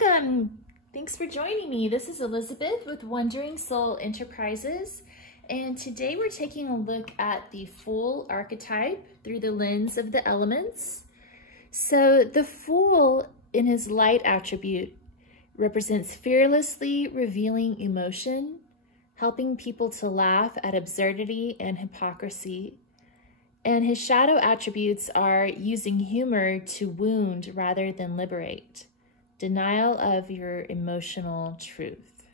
Welcome. Thanks for joining me. This is Elizabeth with Wandering Soul Enterprises, and today we're taking a look at the Fool archetype through the lens of the elements. So the Fool in his light attribute represents fearlessly revealing emotion, helping people to laugh at absurdity and hypocrisy. And his shadow attributes are using humor to wound rather than liberate. Denial of your emotional truth.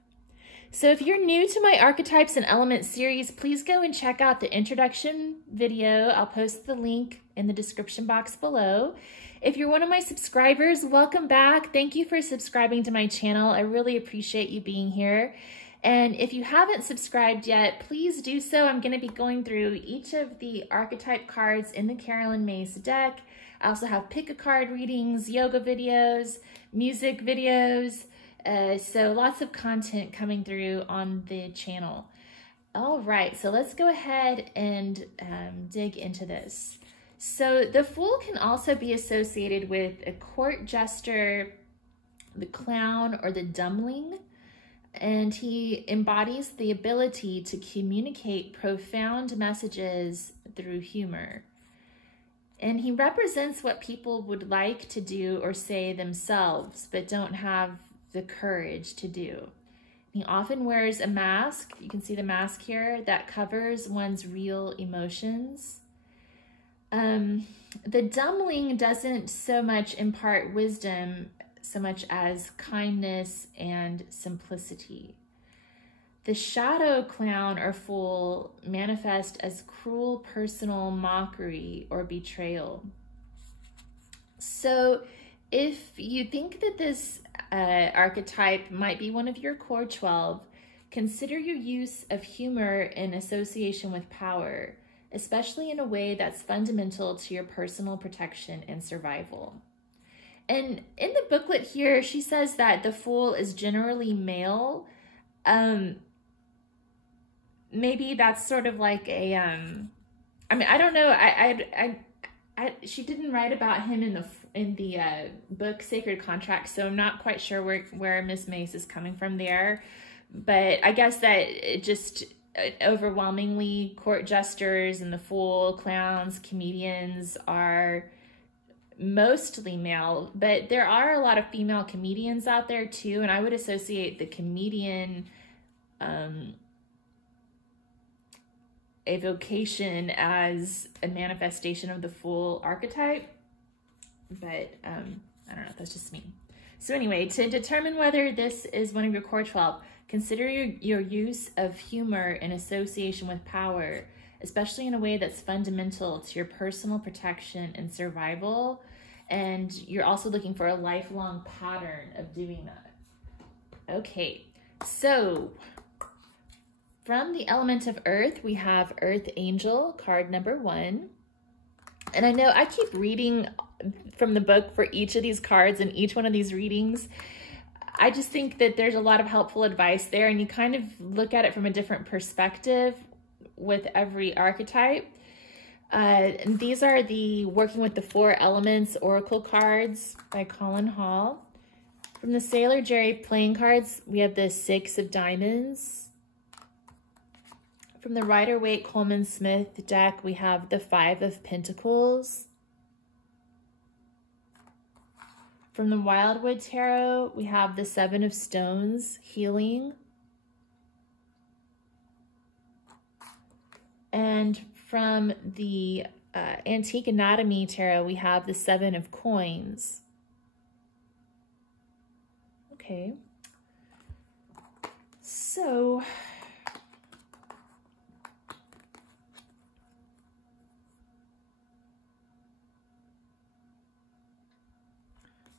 So if you're new to my Archetypes and Elements series, please go and check out the introduction video. I'll post the link in the description box below. If you're one of my subscribers, welcome back. Thank you for subscribing to my channel. I really appreciate you being here. And if you haven't subscribed yet, please do so. I'm going to be going through each of the archetype cards in the Carolyn Myss deck. I also have pick-a-card readings, yoga videos, music videos, so lots of content coming through on the channel. All right, so let's go ahead and dig into this. So the Fool can also be associated with a court jester, the clown, or the dumbling. And he embodies the ability to communicate profound messages through humor. And he represents what people would like to do or say themselves, but don't have the courage to do. He often wears a mask, you can see the mask here, that covers one's real emotions. The dumbling doesn't so much impart wisdom so much as kindness and simplicity. The shadow clown or fool manifest as cruel personal mockery or betrayal. So if you think that this archetype might be one of your core 12, consider your use of humor in association with power, especially in a way that's fundamental to your personal protection and survival. And in the booklet here, she says that the Fool is generally male. Maybe that's sort of like a, I mean, I don't know. She didn't write about him in the book Sacred Contract, so I'm not quite sure where Miss Myss is coming from there. But I guess that it just overwhelmingly court jesters and the Fool, clowns, comedians are mostly male, but there are a lot of female comedians out there too, and I would associate the comedian evocation as a manifestation of the Fool archetype, but I don't know, that's just me. So anyway, to determine whether this is one of your core 12, consider your use of humor in association with power, especially in a way that's fundamental to your personal protection and survival. And you're also looking for a lifelong pattern of doing that. Okay, so from the element of Earth, we have Earth Angel, card number 1. And I know I keep reading from the book for each of these cards and each one of these readings. I just think that there's a lot of helpful advice there, and you kind of look at it from a different perspective with every archetype. And these are the Working with the 4 Elements Oracle cards by Colin Hall. From the Sailor Jerry playing cards, we have the 6 of Diamonds. From the Waite Coleman Smith deck, we have the 5 of Pentacles. From the Wildwood Tarot, we have the 7 of Stones, Healing. And from the Antique Anatomy Tarot, we have the 7 of Coins. Okay. So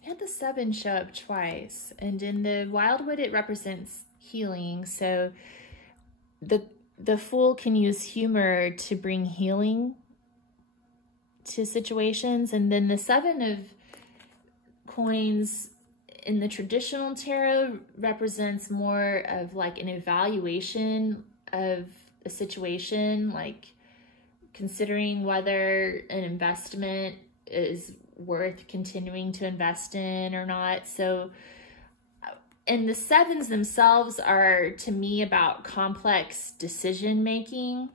we had the 7 show up twice, and in the Wildwood it represents healing. So the Fool can use humor to bring healing to situations. And then the 7 of Coins in the traditional tarot represents more of like an evaluation of a situation, like considering whether an investment is worth continuing to invest in or not. So And the sevens themselves are, to me, about complex decision making,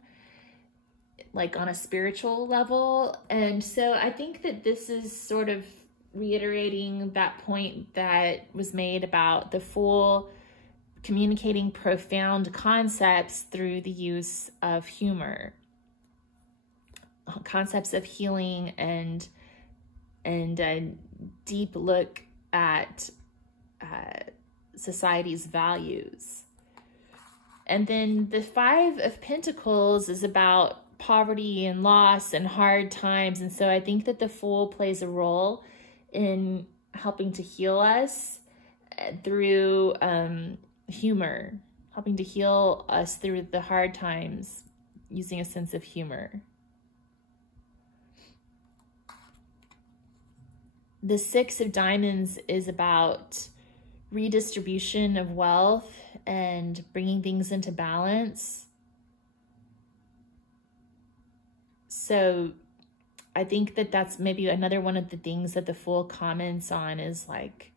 like on a spiritual level. And so I think that this is sort of reiterating that point that was made about the Fool communicating profound concepts through the use of humor, concepts of healing and a deep look at society's values. And then the Five of Pentacles is about poverty and loss and hard times. And so I think that the Fool plays a role in helping to heal us through humor, helping to heal us through the hard times using a sense of humor. The Six of Diamonds is about redistribution of wealth and bringing things into balance. So I think that that's maybe another one of the things that the Fool comments on, is like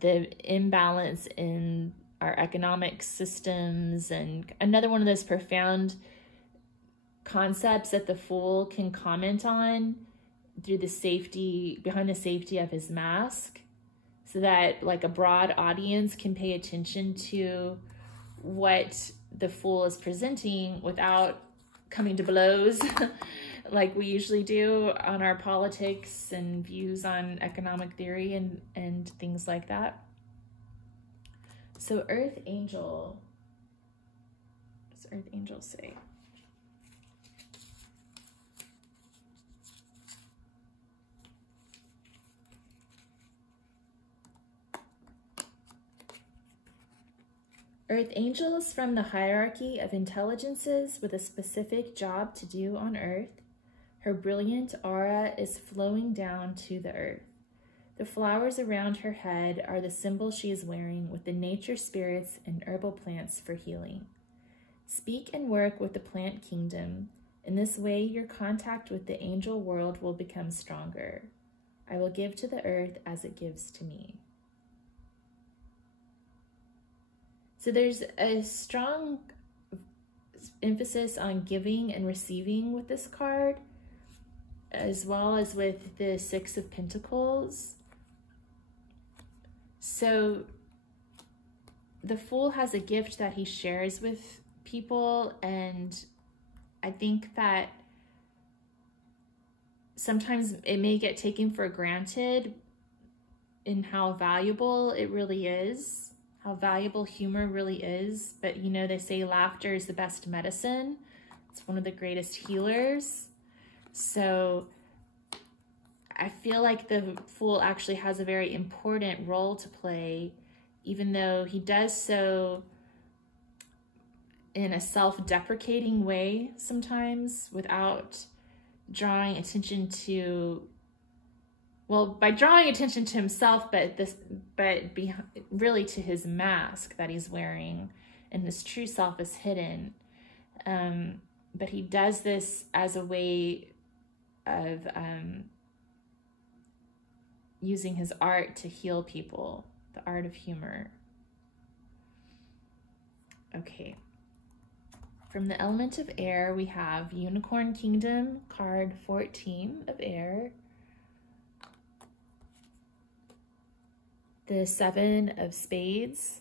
the imbalance in our economic systems, and another one of those profound concepts that the Fool can comment on through the safety, behind the safety of his mask, so that like a broad audience can pay attention to what the Fool is presenting without coming to blows like we usually do on our politics and views on economic theory and things like that. So Earth Angel, what does Earth Angel say? Earth Angels from the hierarchy of intelligences with a specific job to do on Earth. Her brilliant aura is flowing down to the earth. The flowers around her head are the symbol she is wearing, with the nature spirits and herbal plants for healing. Speak and work with the plant kingdom. In this way, your contact with the angel world will become stronger. I will give to the earth as it gives to me. So there's a strong emphasis on giving and receiving with this card, as well as with the Six of Pentacles. So the Fool has a gift that he shares with people, and I think that sometimes it may get taken for granted in how valuable it really is, how valuable humor really is. But you know, they say laughter is the best medicine. It's one of the greatest healers. So I feel like the Fool actually has a very important role to play, even though he does so in a self-deprecating way sometimes, without drawing attention to, well, by drawing attention to himself, really to his mask that he's wearing, and his true self is hidden. But he does this as a way of using his art to heal people, the art of humor. Okay. From the element of air, we have Unicorn Kingdom, card 14 of air. The Seven of Spades.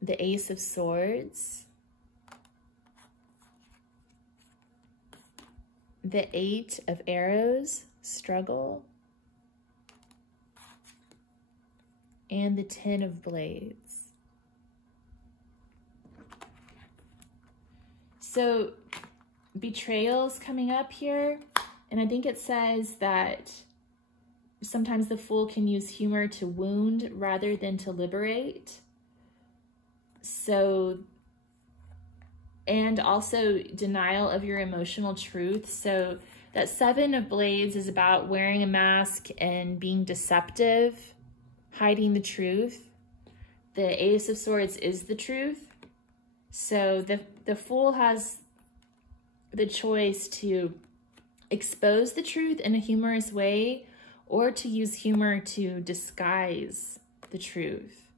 The Ace of Swords. The Eight of Arrows, struggle. And the Ten of Blades. So betrayal's coming up here, and I think it says that sometimes the Fool can use humor to wound rather than to liberate. So, and also denial of your emotional truth. So that Seven of Blades is about wearing a mask and being deceptive, hiding the truth. The Ace of Swords is the truth. So the Fool has the choice to expose the truth in a humorous way, or to use humor to disguise the truth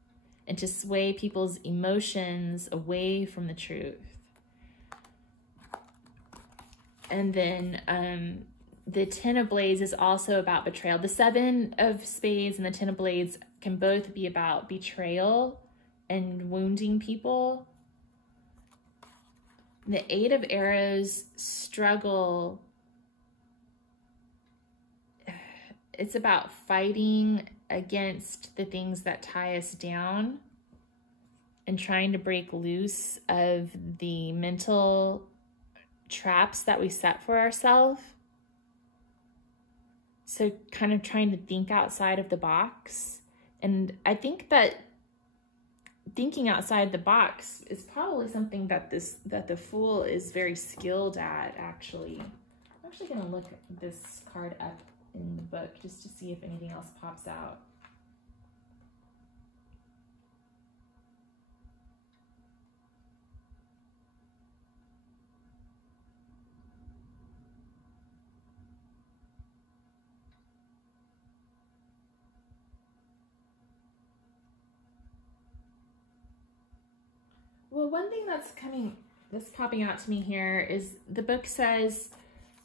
and to sway people's emotions away from the truth. And then the Ten of Blades is also about betrayal. The Seven of Spades and the Ten of Blades can both be about betrayal and wounding people. The Eight of Arrows, struggle. It's about fighting against the things that tie us down and trying to break loose of the mental traps that we set for ourselves. So kind of trying to think outside of the box. And I think that thinking outside the box is probably something that the Fool is very skilled at, actually. I'm actually going to look this card up in the book just to see if anything else pops out. Well, one thing that's popping out to me here is the book says,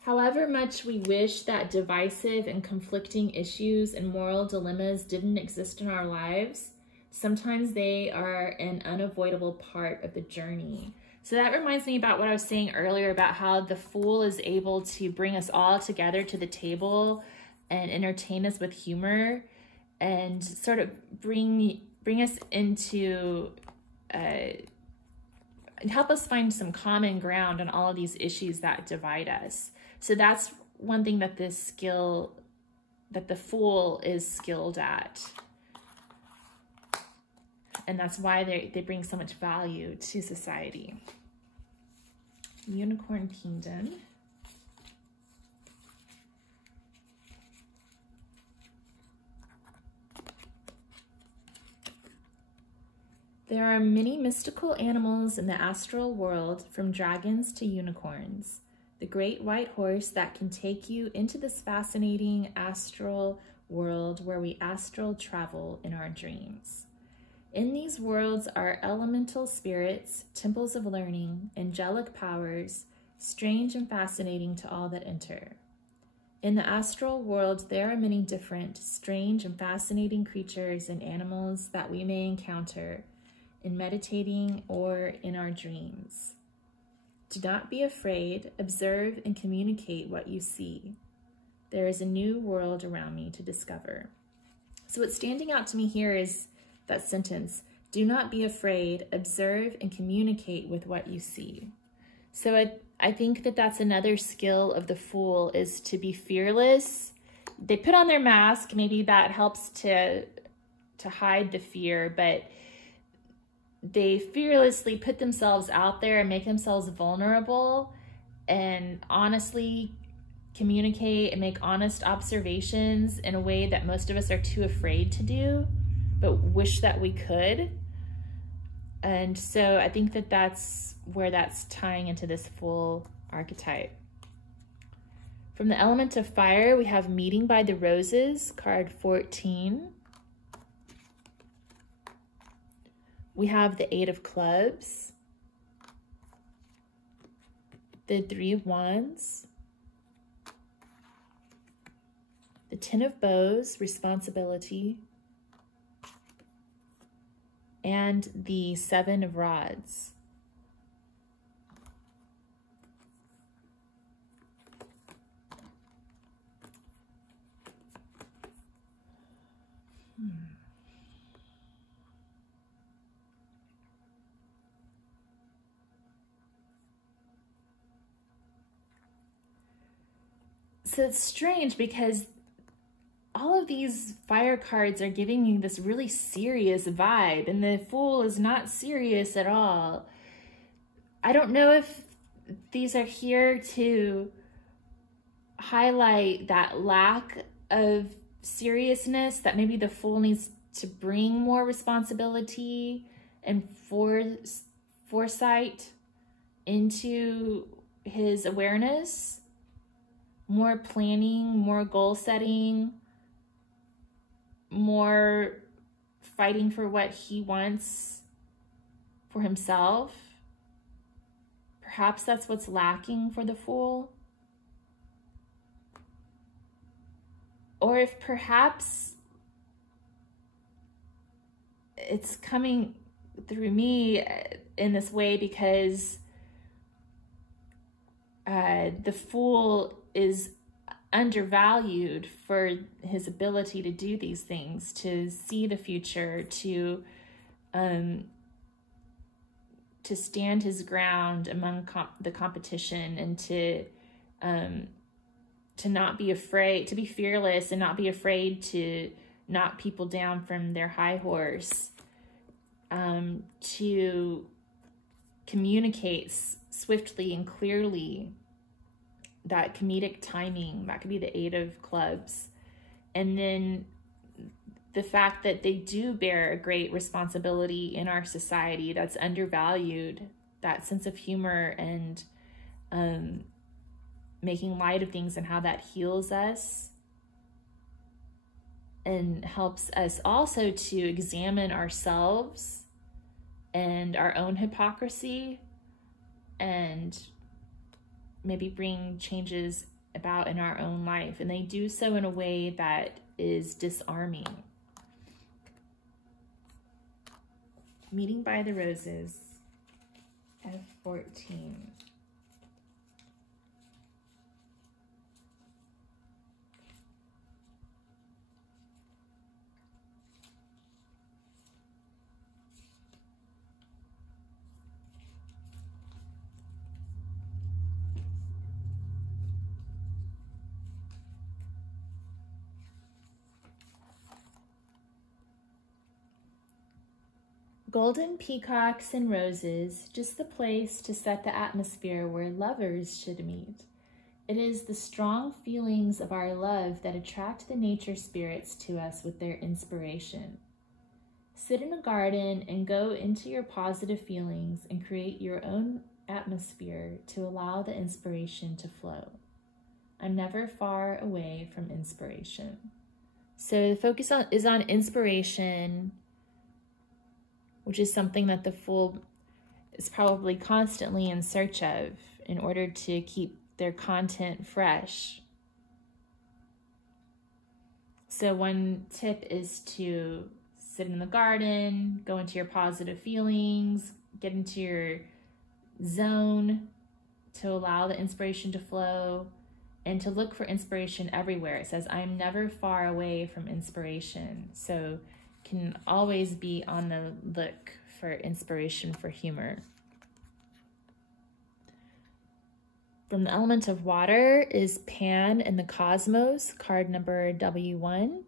however much we wish that divisive and conflicting issues and moral dilemmas didn't exist in our lives, sometimes they are an unavoidable part of the journey. So that reminds me about what I was saying earlier about how the Fool is able to bring us all together to the table and entertain us with humor and sort of bring us into and help us find some common ground on all of these issues that divide us. So that's one thing that the Fool is skilled at. And that's why they bring so much value to society. Unicorn Kingdom. There are many mystical animals in the astral world, from dragons to unicorns. The great white horse that can take you into this fascinating astral world where we astral travel in our dreams. In these worlds are elemental spirits, temples of learning, angelic powers, strange and fascinating to all that enter. In the astral world, there are many different, strange and fascinating creatures and animals that we may encounter in meditating or in our dreams. Do not be afraid, observe and communicate what you see. There is a new world around me to discover. So what's standing out to me here is that sentence, do not be afraid, observe and communicate with what you see. So I think that that's another skill of the Fool, is to be fearless. They put on their mask, maybe that helps to hide the fear, but they fearlessly put themselves out there and make themselves vulnerable and honestly communicate and make honest observations in a way that most of us are too afraid to do, but wish that we could. And so I think that that's where that's tying into this Fool archetype. From the element of fire, we have Meeting by the Roses, card 14. We have the Eight of Clubs, the Three of Wands, the Ten of Bows, responsibility, and the Seven of Rods. So it's strange because all of these fire cards are giving me this really serious vibe, and the Fool is not serious at all. I don't know if these are here to highlight that lack of seriousness, that maybe the Fool needs to bring more responsibility and foresight into his awareness, more planning, more goal setting, more fighting for what he wants for himself. Perhaps that's what's lacking for the Fool. Or if perhaps it's coming through me in this way because the Fool is undervalued for his ability to do these things, to see the future, to stand his ground among the competition, and to not be afraid, to be fearless and not be afraid to knock people down from their high horse, to communicate swiftly and clearly. That comedic timing, that could be the 8 of Clubs. And then the fact that they do bear a great responsibility in our society that's undervalued, that sense of humor and making light of things and how that heals us and helps us also to examine ourselves and our own hypocrisy and maybe bring changes about in our own life. And they do so in a way that is disarming. Meeting by the Roses, F14. Golden peacocks and roses, just the place to set the atmosphere where lovers should meet. It is the strong feelings of our love that attract the nature spirits to us with their inspiration. Sit in a garden and go into your positive feelings and create your own atmosphere to allow the inspiration to flow. I'm never far away from inspiration. So the focus is on inspiration, which is something that the Fool is probably constantly in search of in order to keep their content fresh. So one tip is to sit in the garden, go into your positive feelings, get into your zone to allow the inspiration to flow, and to look for inspiration everywhere. It says, I'm never far away from inspiration. So can always be on the look for inspiration for humor. From the element of water is Pan and the Cosmos, card number W1.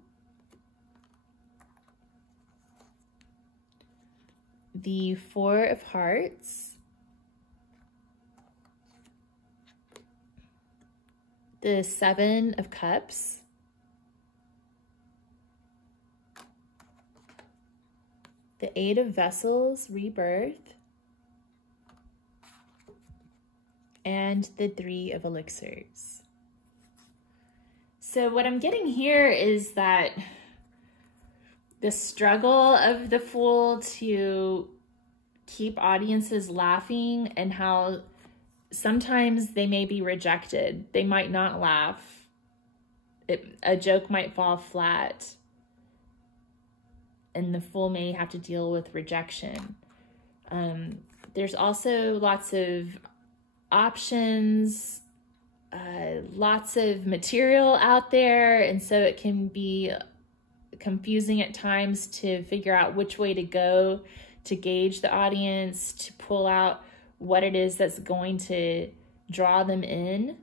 The 4 of Hearts. The 7 of Cups. The 8 of Vessels, Rebirth. And the 3 of Elixirs. So what I'm getting here is that the struggle of the Fool to keep audiences laughing, and how sometimes they may be rejected. They might not laugh. A joke might fall flat. And the Fool may have to deal with rejection. There's also lots of options, lots of material out there, and so it can be confusing at times to figure out which way to go to gauge the audience, to pull out what it is that's going to draw them in.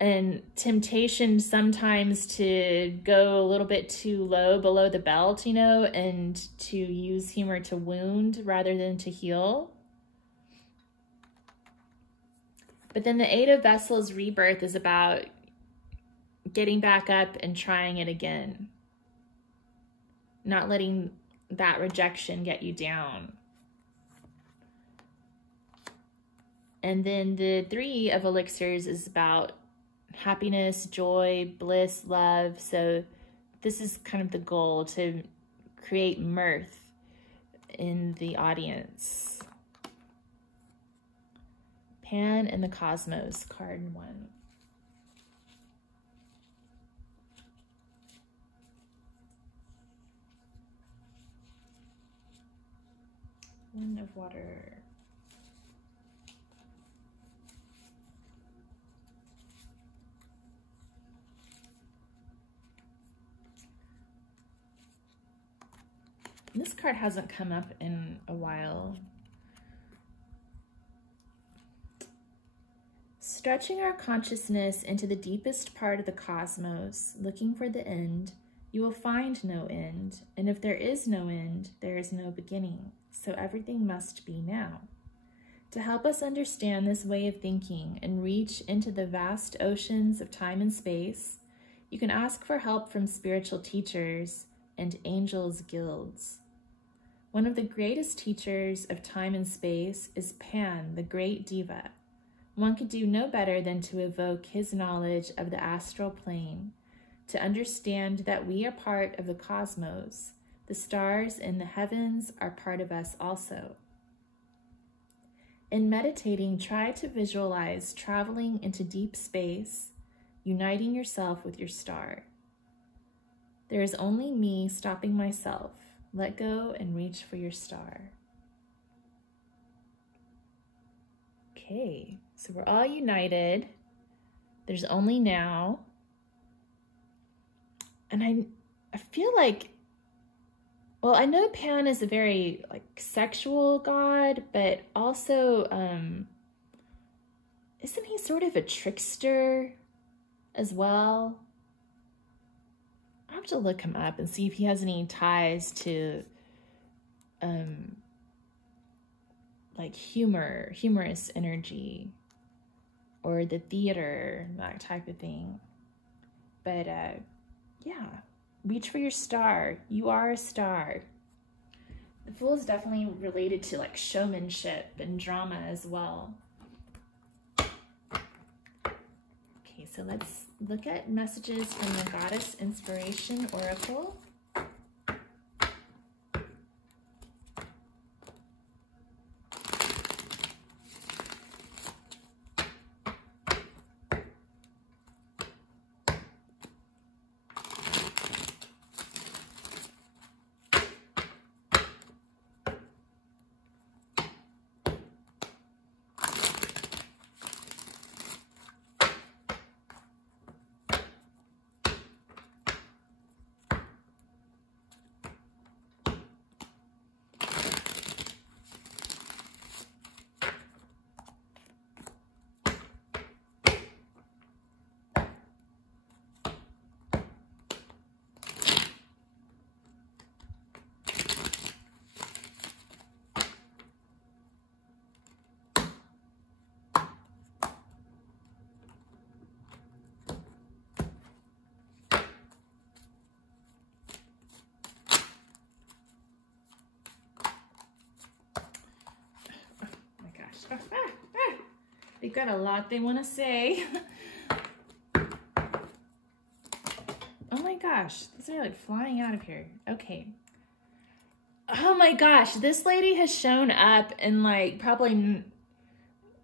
And temptation sometimes to go a little bit too low below the belt, you know, and to use humor to wound rather than to heal. But then the 8 of Vessels, Rebirth, is about getting back up and trying it again. Not letting that rejection get you down. And then the 3 of Elixirs is about happiness, joy, bliss, love. So this is kind of the goal, to create mirth in the audience. Pan and the Cosmos, card 1. One of water. This card hasn't come up in a while. Stretching our consciousness into the deepest part of the cosmos, looking for the end, you will find no end. And if there is no end, there is no beginning. So everything must be now. To help us understand this way of thinking and reach into the vast oceans of time and space, you can ask for help from spiritual teachers and angels' guilds. One of the greatest teachers of time and space is Pan, the great diva. One could do no better than to evoke his knowledge of the astral plane, to understand that we are part of the cosmos. The stars in the heavens are part of us also. In meditating, try to visualize traveling into deep space, uniting yourself with your star. There is only me stopping myself. Let go and reach for your star. Okay, so we're all united. There's only now. And I feel like, well, I know Pan is a very sexual god, but also, isn't he sort of a trickster as well? I'll have to look him up and see if he has any ties to, humorous energy, or the theater, that type of thing. But, yeah, reach for your star. You are a star. The Fool is definitely related to showmanship and drama as well. Okay, so let's look at messages from the Goddess Inspiration Oracle. They've got a lot they want to say. Oh my gosh, these are flying out of here. Okay. Oh my gosh, this lady has shown up in probably,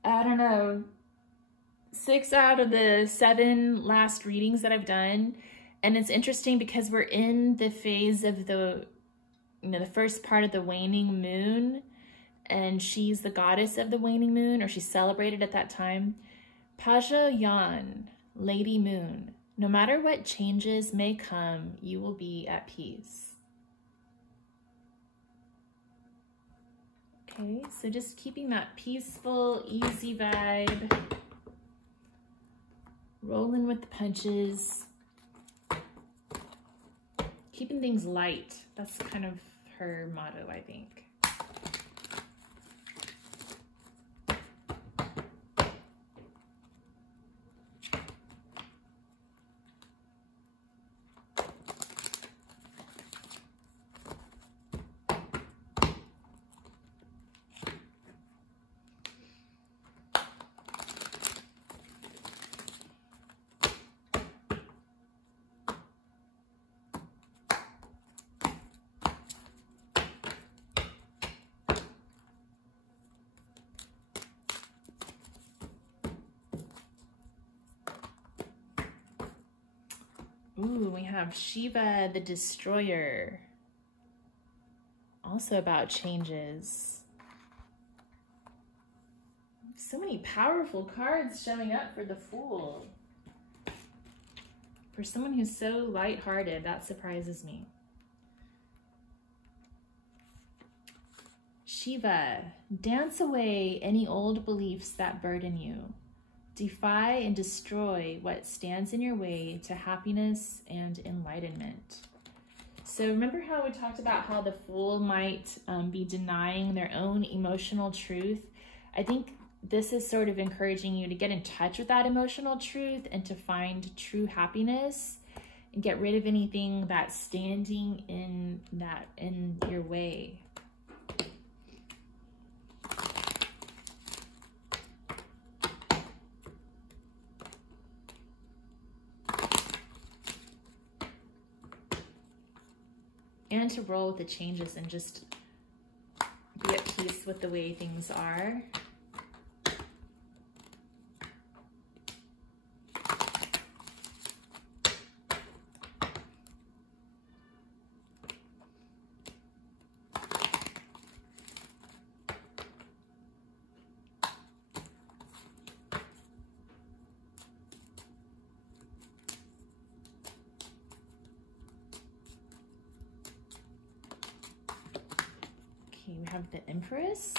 I don't know, 6 out of the 7 last readings that I've done. And it's interesting because we're in the phase of the first part of the waning moon. And she's the goddess of the waning moon, or she's celebrated at that time. Paja Yan, Lady Moon. No matter what changes may come, you will be at peace. Okay, so just keeping that peaceful, easy vibe. Rolling with the punches. Keeping things light. That's kind of her motto, I think. Ooh, we have Shiva the Destroyer. Also about changes. So many powerful cards showing up for the Fool. For someone who's so lighthearted, that surprises me. Shiva, dance away any old beliefs that burden you. Defy and destroy what stands in your way to happiness and enlightenment. So remember how we talked about how the Fool might be denying their own emotional truth? I think this is sort of encouraging you to get in touch with that emotional truth and to find true happiness and get rid of anything that's standing in your way. And to roll with the changes and just be at peace with the way things are. We have the Empress.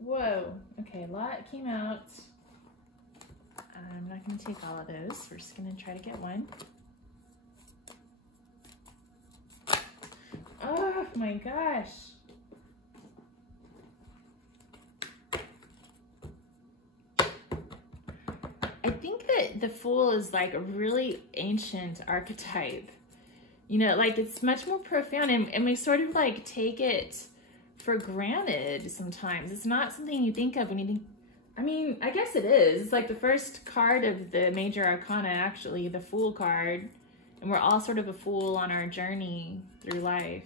Whoa, okay, a lot came out. I'm not going to take all of those. We're just going to try to get one. Oh my gosh. I think that the Fool is like a really ancient archetype. You know, like it's much more profound and we sort of like take it for granted sometimes. It's not something you think of when you think, I mean, I guess it is. It's like the first card of the major arcana, actually, the Fool card. And we're all sort of a fool on our journey through life.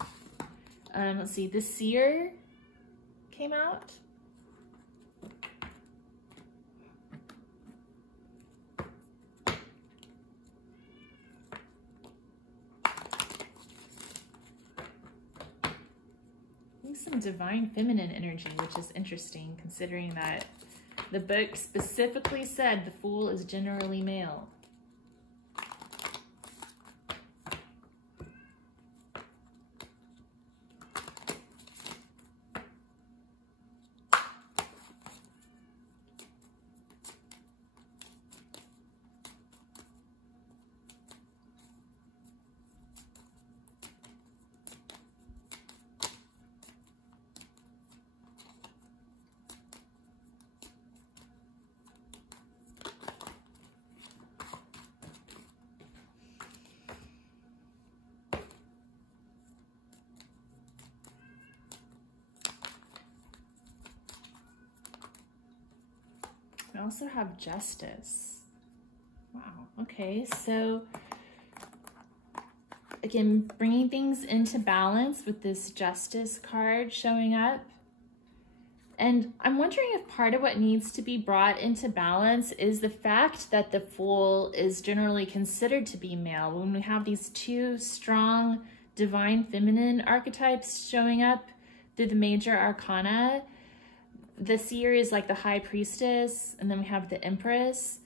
Let's see, the Seer came out. Some divine feminine energy, which is interesting considering that the book specifically said the Fool is generally male. We also have Justice. Wow, okay, so again, bringing things into balance with this Justice card showing up. And I'm wondering if part of what needs to be brought into balance is the fact that the Fool is generally considered to be male. When we have these two strong divine feminine archetypes showing up through the major arcana, the Seer is like the High Priestess, and then we have the Empress.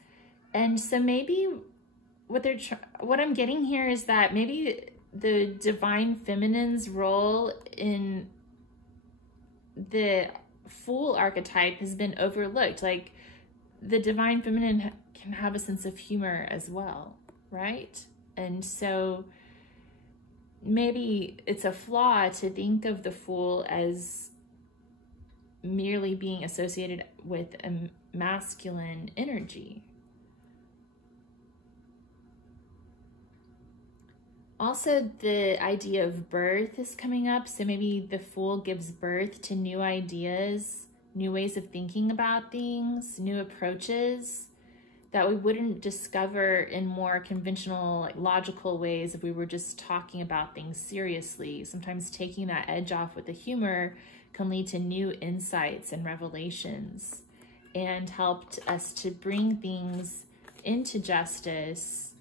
And so maybe what I'm getting here is that maybe the divine feminine's role in the Fool archetype has been overlooked. Like the divine feminine can have a sense of humor as well, right? And so maybe it's a flaw to think of the Fool as merely being associated with a masculine energy. Also, the idea of birth is coming up. So maybe the Fool gives birth to new ideas, new ways of thinking about things, new approaches that we wouldn't discover in more conventional, like, logical ways if we were just talking about things seriously. Sometimes taking that edge off with the humor can lead to new insights and revelations, and helped us to bring things into justice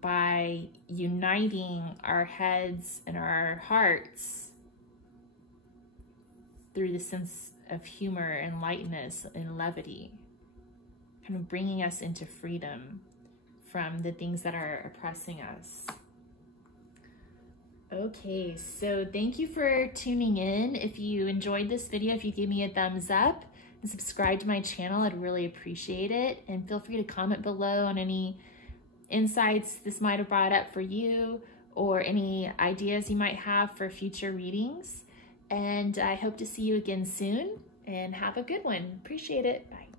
by uniting our heads and our hearts through the sense of humor and lightness and levity, kind of bringing us into freedom from the things that are oppressing us. Okay, so thank you for tuning in. If you enjoyed this video, if you give me a thumbs up and subscribe to my channel, I'd really appreciate it. And feel free to comment below on any insights this might have brought up for you, or any ideas you might have for future readings. And I hope to see you again soon, and have a good one. Appreciate it. Bye.